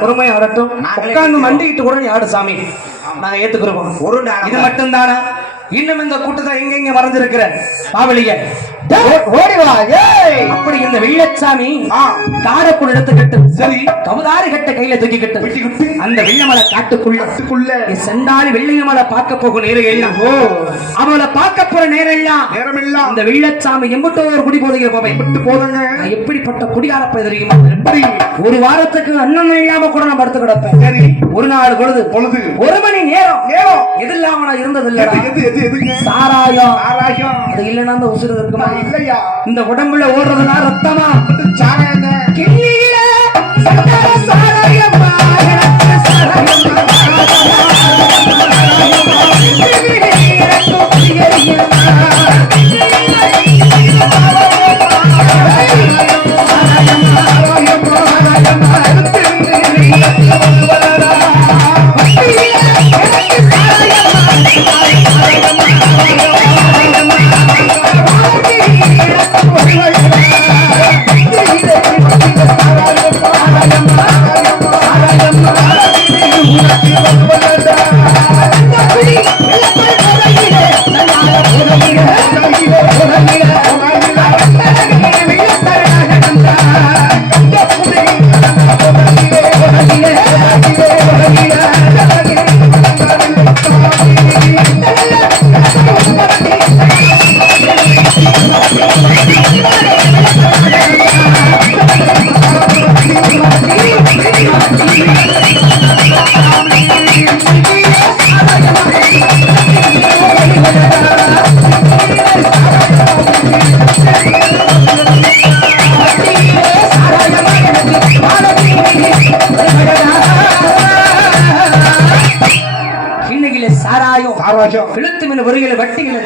பொறுமையா ஆடட்டும். உட்கார்ந்து மண்டிக்கிட்டு கூட நீ ஆடு சாமி, நாங்க ஏத்துக்கிறோம். இது மட்டும் தானா? இன்னும் இந்த கூட்டத்தை எங்க மறைஞ்சிருக்கிற பாவலிய ஓடிவா. அப்படி இந்த வெள்ளச்சாமி காரக்குள் எடுத்துக்கிட்டு சரி கவுதாரி கட்ட கையில தூக்கிக்கிட்டு அந்த வெள்ளமலை காட்டுக்குள்ள செண்டாளி வெள்ளையமலை பார்க்க போகும் நேரம் எல்லாம் அவளை பார்க்க போற நேரம் எல்லாம் இந்த வெள்ளச்சாமி எம்பிட்டு ஒரு குடி போதைய போவேன் எம்பிட்டு போதுங்க. எப்படிப்பட்ட குடியாரப்ப தெரியுமா? எப்படி ஒரு வாரத்துக்கு அண்ணன் இல்லாம கூட நான் படுத்து கிடப்பேன். சரி ஒரு நாள் பொழுது ஒரு மணி நேரம் எது இல்லாம நான் இருந்தது இல்ல. சாராயம் அது இல்லைன்னா அந்த உசுறு இருக்குமா? இல்லையா? இந்த உடம்புல ஓடுறதுனா ரத்தமா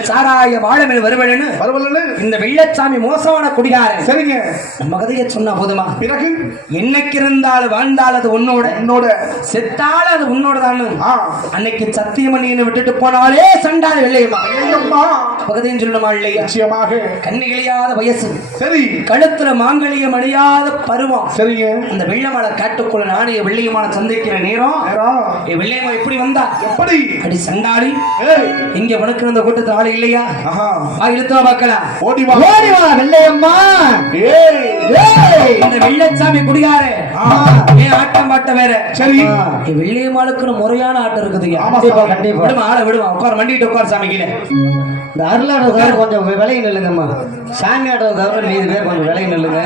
சாராய வாழை வருவன்னு இந்த வெள்ளச்சாமி மோசமான குடிகாரன். சரிங்க நம்ம கதையை சொன்னா போதுமா? பிறகு என்னைக்கு இருந்தாலும் வாழ்ந்தால் அது உன்னோட செத்தால் அது உன்னோட தானு. அன்னைக்கு சத்தியமணியை விட்டுட்டு போனாலே சண்டால வெள்ளையம்மா பகதையும் சொல்லணுமா இல்லையா? நிச்சயமாக கண்ணிகளையாத வயசு. சரி கழுத்துல மாங்கலியம் அணியாத பருவம். சரிங்க அந்த வெள்ளமலை காட்டுக்குள்ள நானே வெள்ளையமான சந்திக்கிற நேரம் வெள்ளையம்மா எப்படி வந்தா? எப்படி அடி சண்டாளி இங்க உனக்கு இந்த கூட்டத்தில் ஆளு இல்லையா? இழுத்தா பார்க்கலாம். ஓடிவா வெள்ளையம்மா. இந்த வெள்ளச்சாமி குடியாரு ஏன் ஆட்டம் பாட்ட வேற. சரி வெள்ளையம்மாளுக்கு முறையான ஆட்டம் இருக்குது. கண்டிப்பா விடுமா ஆளை விடுமா. உட்கார் மண்டிட்டு உட்கார் சாமி கீழே. இந்த அருளாடுறதுக்காக கொஞ்சம் விலகி நில்லுங்கம்மா. சாமி ஆடுறதுக்காக மீது பேர் கொஞ்சம் விலகி நில்லுங்க.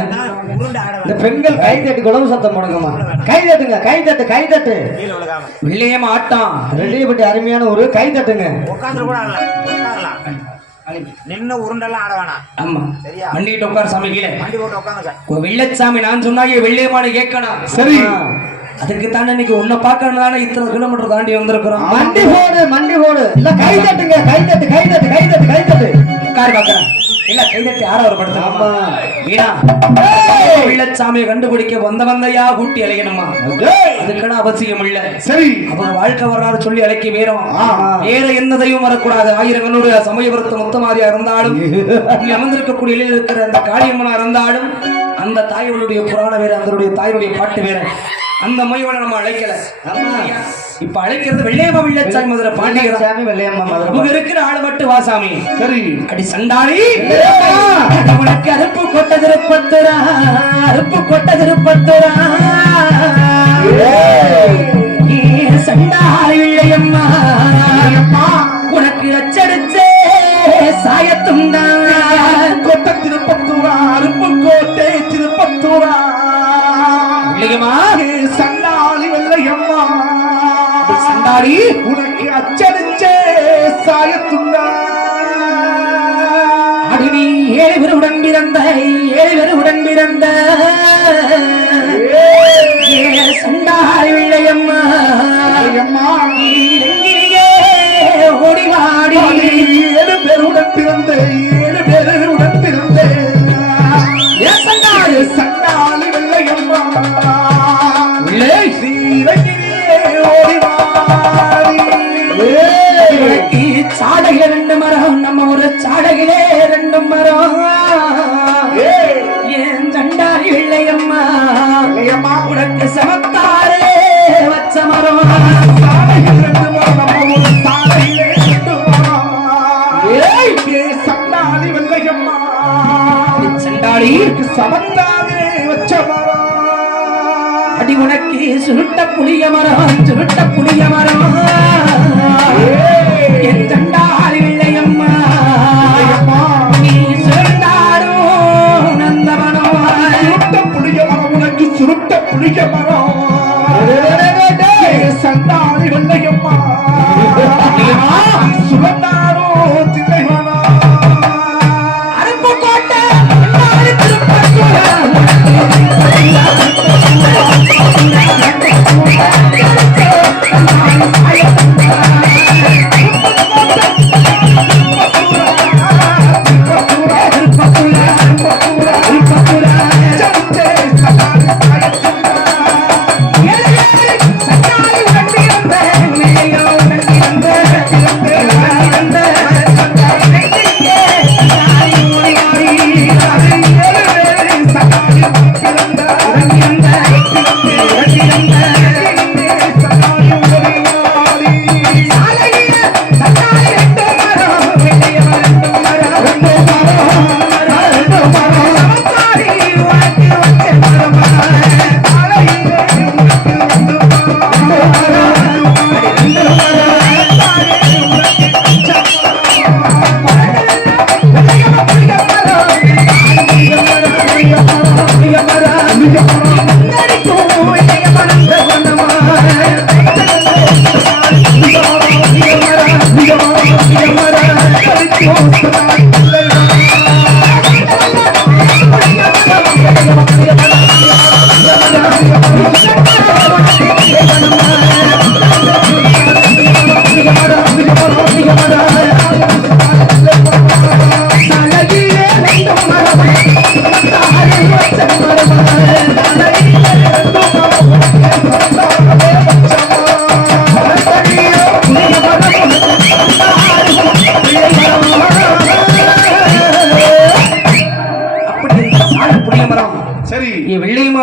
இந்த பெண்கள் கை தட்டி குழம்பு சத்தம் போடுங்கம்மா. கை தட்டுங்க, கை தட்டு. வெள்ளையம்மா ஆட்டம் ரெடியப்பட்டு அருமையான ஒரு கை தட்டுங்க. கூட ஆடலாம். நின்னு உருண்டெல்லாம் ஆட வேணாம். ஆமா சரியா? மண்டிட்டு உட்கார் சாமி கீழே. வண்டி போட்டு உட்காந்துக்க. வெள்ளச்சாமி நான் சொன்னாங்க வெள்ளையமான கேட்கணும். சரி. அதுக்கு தானே இன்னைக்கு உன்னை பார்க்கணும் தானே இத்தனை கிலோமீட்டர் தாண்டி வந்திருக்கிறோம். மண்டி போடு இல்ல கை தட்டுங்க, கை தட்டு உட்கார் பாக்குறேன் இல்ல கை தட்டி யாராவது படுத்த வீணா வெள்ளச்சாமியை கண்டுபிடிக்க வந்தையா கூட்டி அழைக்கணுமா? அதுக்கெல்லாம் அவசியம் இல்ல. சரி, அவங்க வாழ்க்கை வரலாறு சொல்லி அழைக்க வேறும் வேற எந்ததையும் வரக்கூடாது. 1000 சமயபுரத்து மொத்தமாதியா இருந்தாலும் அமர்ந்திருக்கக்கூடிய இலையில் இருக்கிற அந்த காளியம்மனா இருந்தாலும் அந்த தாய்களுடைய புராணம் வேற, அதனுடைய தாயுடைய பாட்டு வேற. அந்த மையோட நம்ம அழைக்கல. இப்ப அழைக்கிறது வெள்ளையம்மா வெள்ளச்சாமி மதுரை பாண்டியசாமி வெள்ளையம்மா மதுரை. இவங்க இருக்கிற ஆளு மட்டும் வாசாமி. சரி. அடி சண்டாளி உனக்கு அருப்பு கொட்ட திருப்பத்துரா, அருப்பு கொட்ட திருப்பத்துரா. சண்டாளி வெள்ளையம்மா உனக்கு அச்சடிச்சே சாயத்துண்டா. கொட்ட திருப்பத்தூரா, அருப்பு கோட்டை திருப்பத்தூரா. சண்டாளி வெள்ளையம்மா சண்டாளி உனக்கு அச்சடிச்சே சாயத்துண்டா. அது நீ 7 பேருடன் பிறந்த 7 பேருடன் பிறந்த சண்டாளி வெள்ளையம்மா ஓடிவாடி 7 பேருடன் பிறந்த 7 பேருடன் பிறந்த சண்டாளி சண்டாளி வெள்ளையம்மா சாடையில 2 மரம், நம்ம ஒரு சாடையிலே 2 மரம். ஏன் சண்டாளி வெள்ளையம்மா உனக்கு சமத்தாரே வச்ச மரம். சண்டாளி வெள்ளையம்மா சண்டாளி சமத்தாரே வச்ச மரம். அடி உனக்கு சுருட்ட புளிய மரம், சுருட்ட புளிய மரம். என் சண்டாளி வெள்ளையம்மா நீ சுருண்டாரோ நந்தவனம். சுருட்ட புளிய மரம் உனக்கு சுருட்ட புளிய மரம். சண்டாளி வெள்ளையம்மா சுருண்டாரோ தில்லைவனம். அருப்பு கோட்டை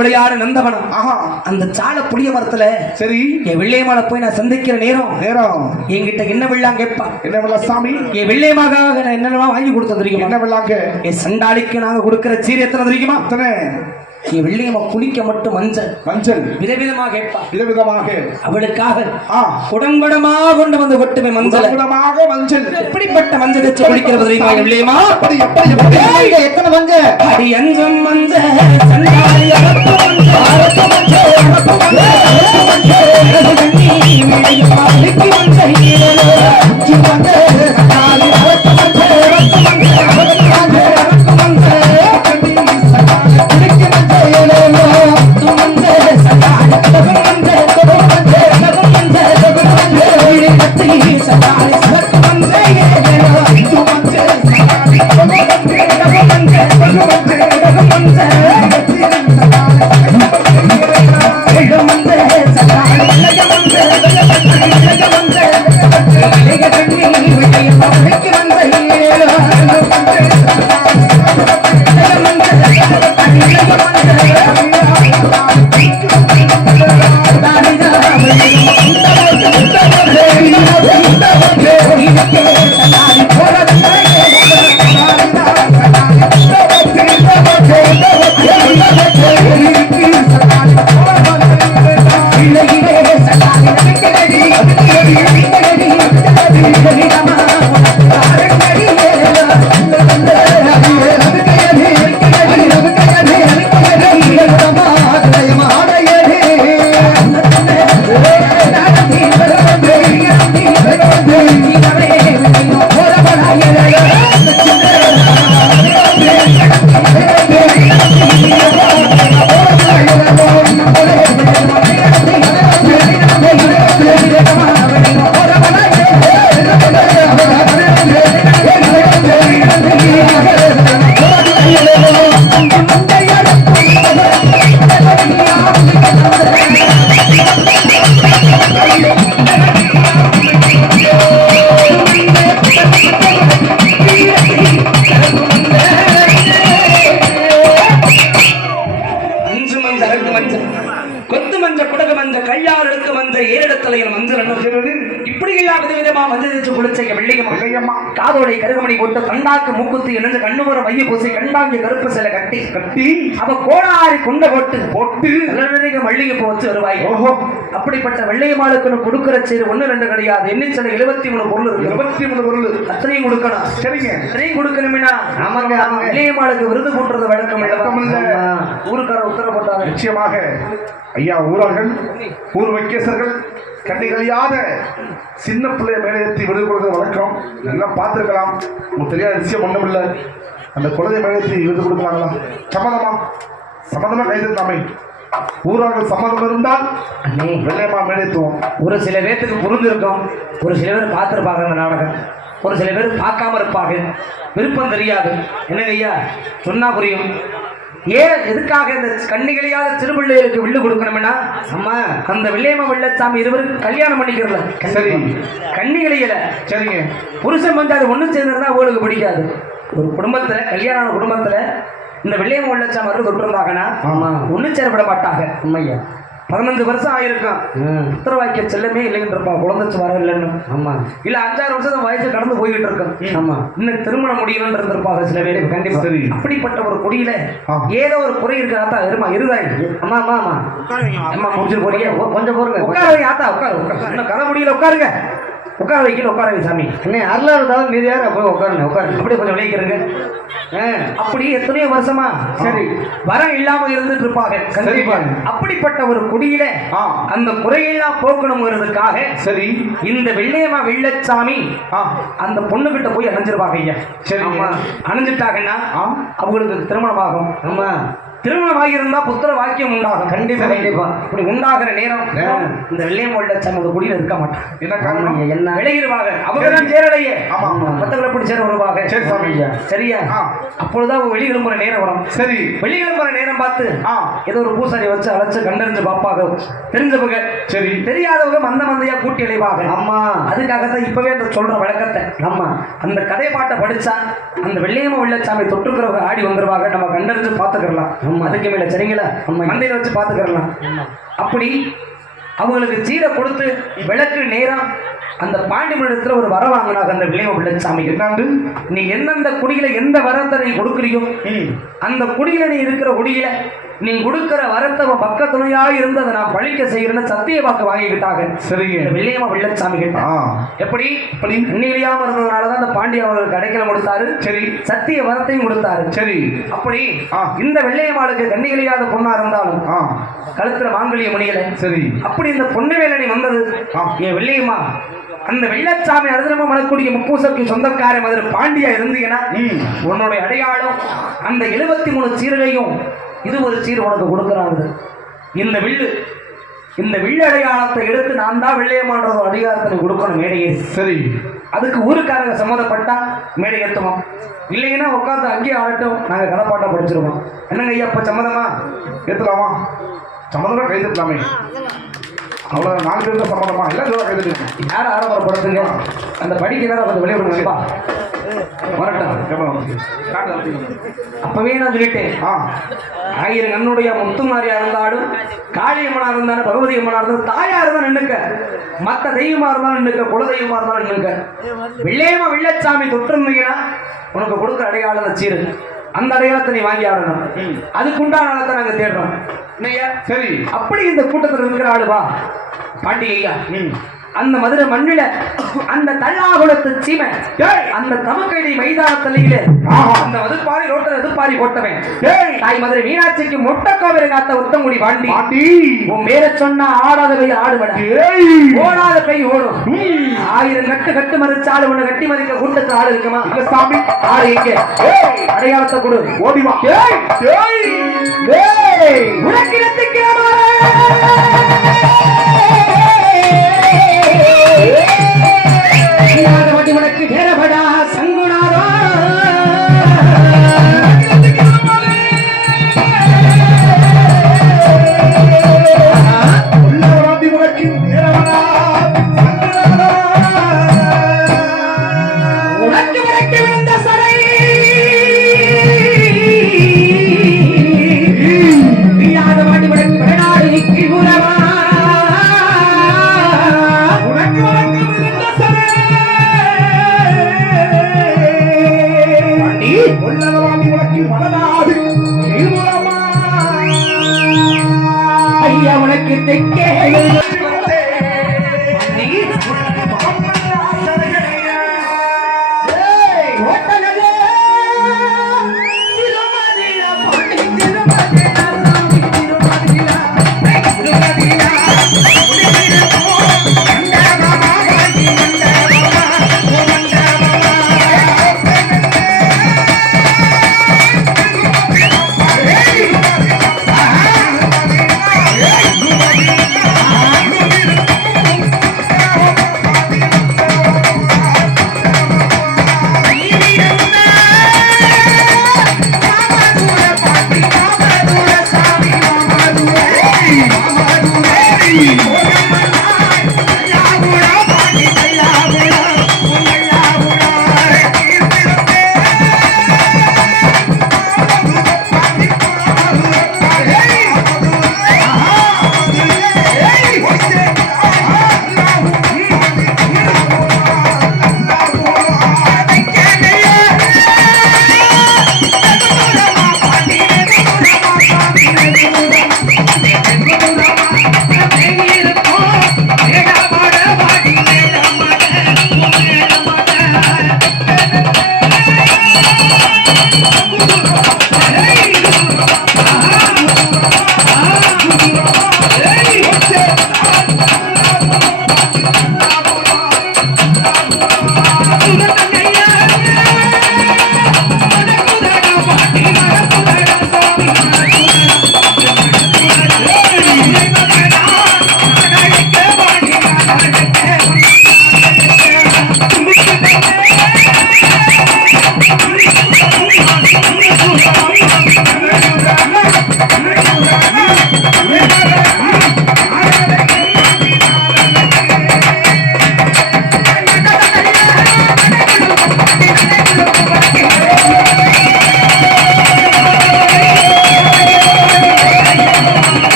விளையாடு நந்தவனம். அந்த சால புளிய மரத்துல சரி என் வெள்ளையம்மாளை போய் நான் சந்திக்கிற நேரம் என்கிட்ட என்ன வெள்ளாங்க கேட்பா. என்ன வெள்ளா சாமி? என் வெள்ளையமாக என்னெல்லாம் வாங்கி கொடுத்த தெரியுமா? என்ன வெள்ளாங்க? என் சண்டாளிக்கு நாங்க கொடுக்கிற சீர் எத்தனை தெரியுமா? நீ வெள்ளியம்மா குளிக்க மட்டும் மஞ்சள் மஞ்சள் விதவிதமாக கேட்பா. விதவிதமாக அவளுக்காக ஆ குடங்குடமாக கொண்டு வந்து கொட்டுமே மஞ்சள். விதமாக மஞ்சள் எப்படிப்பட்ட மஞ்சள் வச்சு குளிக்கிறது தெரியுமா வெள்ளியம்மா? அப்படி எப்படி எப்படி ஏங்க, எத்தனை மஞ்சள்? அடி அஞ்சம் மஞ்சள் சண்டாளி அரப்பு மஞ்சள் அரப்பு மஞ்சள் அரப்பு மஞ்சள் அரப்பு மஞ்சள் அழகு கண்ணி வெள்ளியம்மா குளிக்கு மஞ்சள் அஞ்சு மஞ்சள் சண்டாளி அரப்பு மஞ்சள் அரப்பு மஞ்சள் அரப்பு மஞ்சள் அரப்பு மஞ்சள் கண்ணி சண்டாளி குளிக்கு மஞ்சள் அத்து மஞ்சள் சண்டாளி அரப்பு மஞ்சள் அரப்பு மஞ்சள் அரப்பு மஞ்சள் அரப்பு மஞ்சள் வெள்ளி கட்டி சண்டாளி அரப்பு மஞ்சள் அத்து மஞ்சள் சண்டாளி அரப்பு மஞ்சள் அரப்பு மஞ்சள் அரப்பு மஞ்சள் காதோடை கருகமணி போட்டு கண்டாக்கு மூக்குத்தி இணைந்து கண்ணுபுற மைய பூசி கண்டாங்கி கருப்பு சில கட்டி கட்டி அவ கோடாரி குண்ட போட்டு போட்டு மல்லிகை பூ வச்சு வருவாய். ஓஹோ, அப்படிப்பட்ட வெள்ளையம்மாளுக்கு கொடுக்கிற சேரு 1-2 கிடையாது. எண்ணிச்சல 73 பொருள் இருக்கு. 73 பொருள் அத்தனையும் கொடுக்கணும். சரிங்க, அத்தனையும் கொடுக்கணும்னா ஆமாங்க ஆமாங்க. வெள்ளையம்மாளுக்கு விருது போட்டுறது வழக்கம் இல்ல. ஊருக்கார உத்தரவு போட்டாங்க. நிச்சயமாக ஐயா ஊரார்கள் ஊர் வைக்கேசர்கள் கண்ணிகளியாத சின்ன பிள்ளைய மேலேற்றி விருது கொடுக்கிற வழக்கம் எல்லாம் பார்த்துருக்கலாம். உங்களுக்கு தெரியாத விஷயம் ஒன்றும் இல்லை. அந்த குழந்தை மேலேற்றி விருது கொடுக்கலாங்களா? சம்மதமா கைதட்டாமை. ஊரார்கள் சம்மதம் இருந்தால் வெள்ளையம்மா மேலேற்றுவோம். ஒரு சில பேர்த்துக்கு புரிஞ்சிருக்கும், ஒரு சில பேர் பார்த்துருப்பாங்க அந்த நாடகம், ஒரு சில பேர் பார்க்காம இருப்பாங்க, விருப்பம் தெரியாது. என்னங்க ஐயா சொன்னா புரியும். ஏன் எதுக்காக இந்த கண்ணிகளையாத திருபிள்ளைகளுக்கு வில்லு கொடுக்கணும்னா அம்மா அந்த வெள்ளையம்மா வெள்ளச்சாமி இருவரும் கல்யாணம் பண்ணிக்கிறல. சரி, கண்ணிகளையில சரிங்க. புருஷன் வந்து அது ஒன்றும் சேர்ந்திருந்தா அவங்களுக்கு பிடிக்காது. ஒரு குடும்பத்துல கல்யாண குடும்பத்துல இந்த வெள்ளையம்மா வெள்ளச்சாமி அவர்கள் தொட்டிருந்தாங்கன்னா ஒன்றும் சேரப்பட மாட்டாங்க. உண்மையா 15 வருஷம் ஆயிருக்கும். புத்திரவாக்கிய செல்லமே இல்லைன்னு குழந்தைச்சு வர இல்லைன்னு. ஆமா, இல்ல 5-6 வருஷம் வயசு கடந்து போய்கிட்டு இருக்கும். ஆமா, இன்னும் திருமணம் முடியணும்னு இருந்திருப்பாங்க சில பேர். கண்டிப்பா. அப்படிப்பட்ட ஒரு குடியில ஏதோ ஒரு குறை இருக்கு. ஆத்தா இருமா இருதாய். ஆமா ஆமா ஆமா அம்மா முடிச்சுட்டு போறீங்க. கொஞ்சம் போருங்க, உட்கார வை ஆத்தா, உட்காரு உட்காரு. இன்னும் கதை முடியல, உட்காருங்க. உட்கார வைக்கல, உட்கார வை சாமி. என்ன அருளாறு தவிர மீது யாரும் போய் உட்காருங்க, உட்காரு. அப்படியே கொஞ்சம் விளைக்கிறங்க. அப்படி எத்தனையோ வருஷமா சரி வரம் இல்லாம இருந்துட்டு இருப்பாங்க. கண்டிப்பா. அப்படிப்பட்ட ஒரு குடியில அந்த குறையெல்லாம் போக்கணுங்கிறதுக்காக சரி இந்த வெள்ளையம்மா வெள்ளச்சாமி அந்த பொண்ணு கிட்ட போய் அணைஞ்சிருப்பாங்க ஐயா. சரி, அணைஞ்சிட்டாங்கன்னா அவங்களுக்கு திருமணம் ஆகும். ஆமா, திருமணம் இருந்தா புத்திர வாக்கியம் உண்டாகும். கண்டிப்பா கண்டிப்பா. இப்படி உண்டாகிற நேரம் இந்த வெள்ளையம்மா வெள்ளச்சாமி ஒரு குடியில இருக்க மாட்டாங்க. என்ன காரணம்? என்ன விளையிடுவாங்க. அவங்க தான் சேரலையே. மத்தவங்களை எப்படி சேர வருவாங்க. சரி சாமி, சரியா? அப்பொழுதுதான் அவங்க வெளியிடும்புற நேரம் வரும். சரி, வெளியிடும்புற நேரம் பார்த்து ஏதோ ஒரு பூசாரி வச்சு அழைச்சு கண்டறிஞ்சு பார்ப்பாங்க. தெரிஞ்சவங்க சரி, தெரியாதவங்க மந்தையா கூட்டி அழைவாங்க. ஆமா, அதுக்காகத்தான் இப்பவே அந்த சொல்ற வழக்கத்தை நம்ம அந்த கதை பாட்டை படிச்சா அந்த வெள்ளையம்மா வெள்ளச்சாமி தொற்றுக்கிறவங்க ஆடி வந்துருவாங்க. நம்ம கண்டறிஞ்சு பார்த்துக்கலாம். அதுக்கு மேல சரிங்களா, மந்தையில வச்சு பார்த்துக்கலாம். அப்படி அவங்களுக்கு சீரை கொடுத்து விளக்கு நேரம் அந்த பாண்டிமண்டலத்துல ஒரு வர வாங்கினாங்க அந்த விளைவு பிள்ளைச்சாமி. என்னாண்டு நீ எந்தெந்த குடியில எந்த வரத்தை நீ கொடுக்குறியோ அந்த குடியில நீ இருக்கிற குடியில நீ கொடுக்கிற வரத்தை பக்க துணையா இருந்து அதை நான் பழிக்க செய்யறேன்னு சத்திய வாக்கு வாங்கிக்கிட்டாங்க. சரிங்க. வெள்ளையம்மா வெள்ளச்சாமி கிட்ட எப்படி அந்நிலையாம இருந்ததுனாலதான் அந்த பாண்டிய அவர்களுக்கு அடைக்கலம் கொடுத்தாரு. சரி, சத்திய வரத்தையும் கொடுத்தாரு. சரி, அப்படி இந்த வெள்ளையம்மாளுக்கு கண்ணிகளையாத பொண்ணா இருந்தாலும் கழுத்துல மாங்கல்ய மணிகளை. சரி, அப்படி இந்த பொண்ணு வேலனை வந்தது என் வெள்ளையம்மா. அந்த வெள்ளச்சாமி அருதனமா மலக்கூடிய முப்பூசக்கு சொந்தக்கார மதுரை பாண்டியா இருந்தீங்கன்னா உன்னுடைய அடையாளம் அந்த 73 சீர்களையும் இது ஒரு சீர் உனக்கு கொடுக்குறாங்க. இந்த வில்லு அடையாளத்தை எடுத்து நான் தான் வெள்ளையம்மான்ற ஒரு அதிகாரத்தை கொடுக்கணும் மேடையே. சரி, அதுக்கு ஊருக்காரங்க சம்மதப்பட்டா மேடை ஏற்றுவோம், இல்லைங்கன்னா உட்காந்து அங்கேயே ஆடட்டும், நாங்கள் கதைப்பாட்டை படிச்சிருவோம். என்னங்க ஐயா, இப்போ சம்மதமா? ஏற்றலாமா? சம்மதமா கை தட்டலாமே. அவ்வளோ 4 பேருக்கு சம்மதமா? எல்லாம் கை தட்டுங்க. யாரும் ஆரம்பப்படுத்துங்க. அந்த படிக்க நேரம் கொஞ்சம் வெளியே விடுங்கப்பா. அப்பவே நான் சொல்லிட்டேன், 1000 கண்ணுடைய முத்துமாரியா இருந்தாலும் காளியம்மனா இருந்தாலும் பகவதி அம்மனா இருந்தாலும் தாயா இருந்தா நின்னுக்க, மற்ற தெய்வமா இருந்தாலும் நின்னுக்க, குல தெய்வமா இருந்தாலும் நின்னுக்க. வெள்ளையம்மா வெள்ளச்சாமி தொட்டு இருந்தீங்கன்னா உனக்கு கொடுக்குற அடையாளம் சீரு. அந்த அடையாளத்தை நீ வாங்கி ஆடணும். அதுக்குண்டான ஆளத்தை நாங்க தேடுறோம். சரி, அப்படி இந்த கூட்டத்தில் இருக்கிற ஆளுவா பாண்டி ஐயா. அந்த மதுரை மண்ணில அந்த தள்ளாகுளத்து சீமை அந்த தமக்கைடி மைதானத்தில அந்த மதுப்பாரி ரோட்டை எதிர்பாரி போட்டவன் தாய் மதுரை மீனாட்சிக்கு மொட்டை கோவிலை காத்த உத்தங்குடி பாண்டி. உன் மேல சொன்னா ஆடாத கை ஆடுபட, ஓடாத கை ஓடும். 1000 கட்டு மறிச்சாலும் உன்னை கட்டி மறிக்க கூட்டத்து ஆடு இருக்குமா? சாமி ஆடு எங்க? அடையாளத்தை கொடு, ஓடிவா. உனக்கு உனக்கு வேறபடா சங்குனாரோ உனக்கு உனக்கு விழுந்த சரை இல்லாத மாட்டி உனக்கு விளையாடு நிற்கி உறவா. ஐயா உனக்கு தெக்கே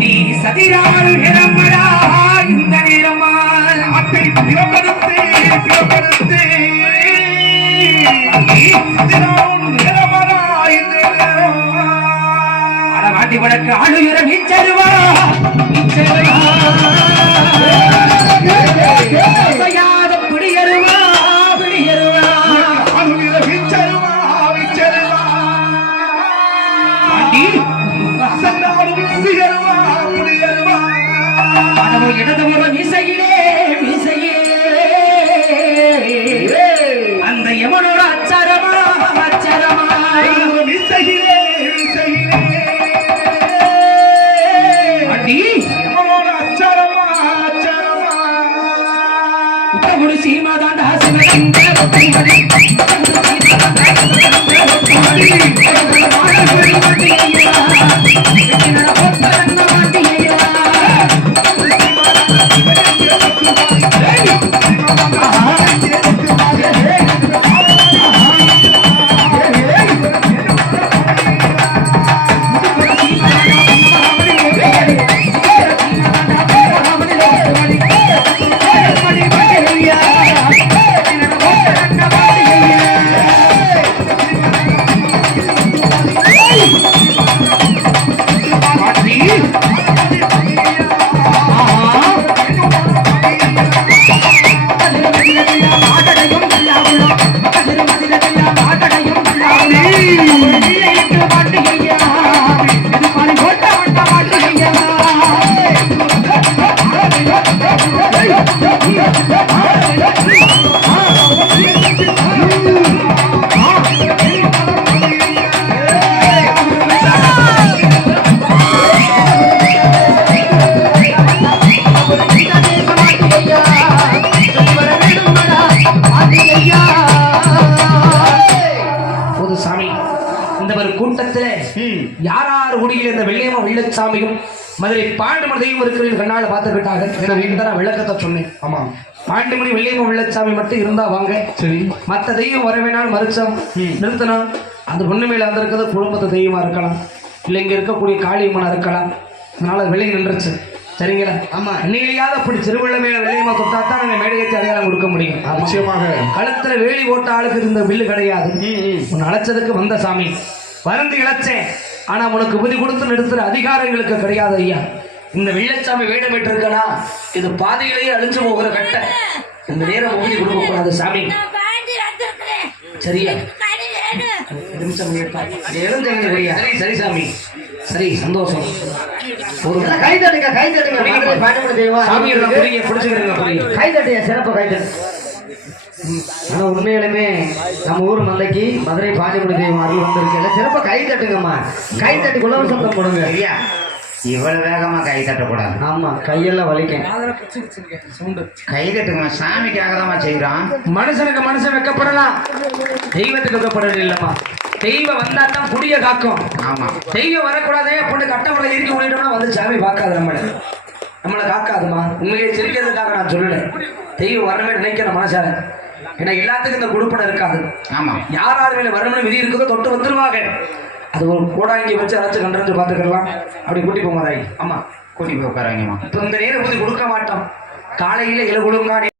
நீ சதிரால் நிறமடா இந்த நிறமால் அத்தை பிறப்படுத்து அடவாட்டி வழக்கு அணுகிற நீச்சருவா பிடியருவா இடதுபுறம் இசையிலே அந்த யமனோட அச்சரமா அடி உத்தமுடி சீமாதாண்டா கூட்டத்திலே யார் குடியில் இந்த வெள்ளையம்மா வெள்ளச்சாமியும் மதுரை பாண்டிமணி தெய்வம் இருக்கிற கண்ணால பார்த்துக்கிட்டாங்க. நான் விளக்கத்தை சொன்னேன். ஆமா, பாண்டிமணி வெள்ளையம்மா வெள்ளச்சாமி மட்டும் இருந்தா வாங்க, சரி, மற்ற தெய்வம் வரவேணாலும் மறுச்சோம் நிறுத்தினா அது ஒண்ணு மேல அந்த இருக்கிறது குடும்பத்தை தெய்வமா இருக்கலாம், இல்லை இங்க இருக்கக்கூடிய காளியம்மனா இருக்கலாம். அதனால வெளியே நின்றுச்சு. சரிங்களா? ஆமா, நீலையாத அப்படி திருவிழா மேல வெள்ளையம்மா தொட்டாத்தான் நாங்க மேடையத்தை அடையாளம் கொடுக்க முடியும். நிச்சயமாக கழுத்துல வேலி போட்ட ஆளுக்கு இருந்த பில்லு கிடையாது. உன் அழைச்சதுக்கு வந்த சாமி வருந்து இழைச்சேன். ஆனா உனக்கு புதி கொடுத்து நிறுத்துற அதிகாரங்களுக்கு கிடையாது ஐயா. இந்த வெள்ளச்சாமி வேடமிட்டு இருக்கனா இது பாதையிலேயே அழிஞ்சு போகிற கட்ட. இந்த நேரம் உறுதி கொடுக்க கூடாது சாமி. சரியா? சரி சாமி, சரி, சந்தோஷம். கை தட்டுங்க, கை தட்டுங்க. சாமி பிடிச்சுக்கிறேங்க. கை தட்டுங்க, சிறப்பு கை தட்டு. ஆனா உண்மையிலுமே நம்ம ஊர் மல்லைக்கு மதுரை பாண்டிமணி தெய்வம் அருள் வந்திருக்கல. சிறப்பா கை தட்டுங்கம்மா, கை தட்டி குலவ சத்தம் போடுங்க. ஐயா, இவ்வளவு வேகமா கை தட்டக்கூடாது. ஆமா, கையெல்லாம் வலிக்கும். கை தட்டுங்க, சாமிக்காக தான் செய்யறான். மனுஷனுக்கு மனுஷன் வைக்கப்படலாம், தெய்வத்துக்கு வைக்கப்படல இல்லம்மா. தெய்வம் வந்தா தான் புடிய காக்கும். ஆமா, தெய்வம் வரக்கூடாதே பொண்ணு கட்டவரை இறுக்கி ஓடிட்டோம்னா வந்து சாமி பார்க்காது, நம்மளை காக்காதுமா. உண்மையை சிரிக்கிறதுக்காக நான் சொல்லல. தெய்வம் வரணுமே நினைக்கிற மனசார. ஏன்னா எல்லாத்துக்கும் இந்த குடுப்பனை இருக்காது. ஆமா, யார் யார் மேல வரணும்னு விதி இருக்குதோ தொட்டு வந்துருவாங்க. அது ஒரு கோடாங்கி வச்சு அரைச்சு கண்டறிஞ்சு பார்த்துக்கலாம். அப்படி கூட்டி போமாதாய். ஆமா, கூட்டி போய் உட்காராங்கம்மா. இப்போ இந்த நேரம் ஊதி கொடுக்க மாட்டோம். காலையில இல கொடுங்க.